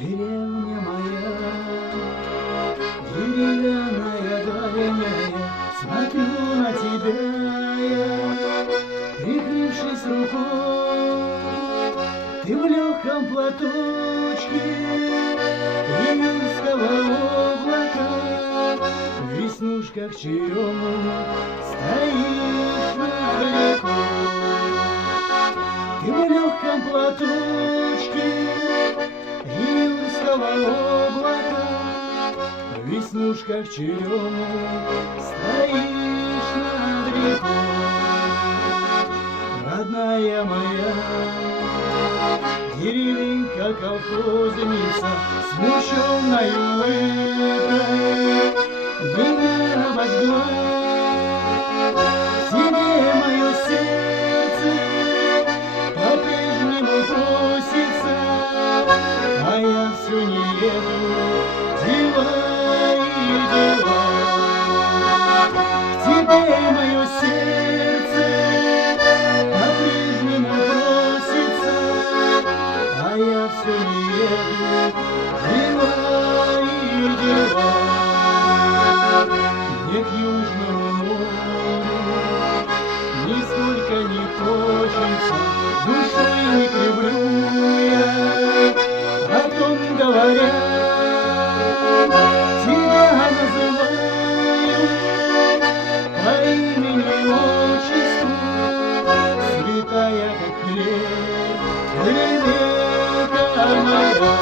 Деревня моя, деревянная, дальняя, смотрю на тебя я, прикрывшись рукой. Ты в легком платочке июльского облака, в веснушках черемных стоишь надалеко. Ты в легком платочке июльского облака, в веснушках черемных стоишь над рекой. Родная моя деревенька колхозница, смущенной улыбкой меня обожгла. Тебе мое сердце по-прежнему просится, а я все не еду, дела и дела. К тебе мое сердце по-прежнему просится, а я все не еду, дела и дела. Мне к Южному морю нисколько не хочется, душой не кривлю я, о том говоря, тебя называю по имени и отчеству, святая как хлеб, Ревека моя.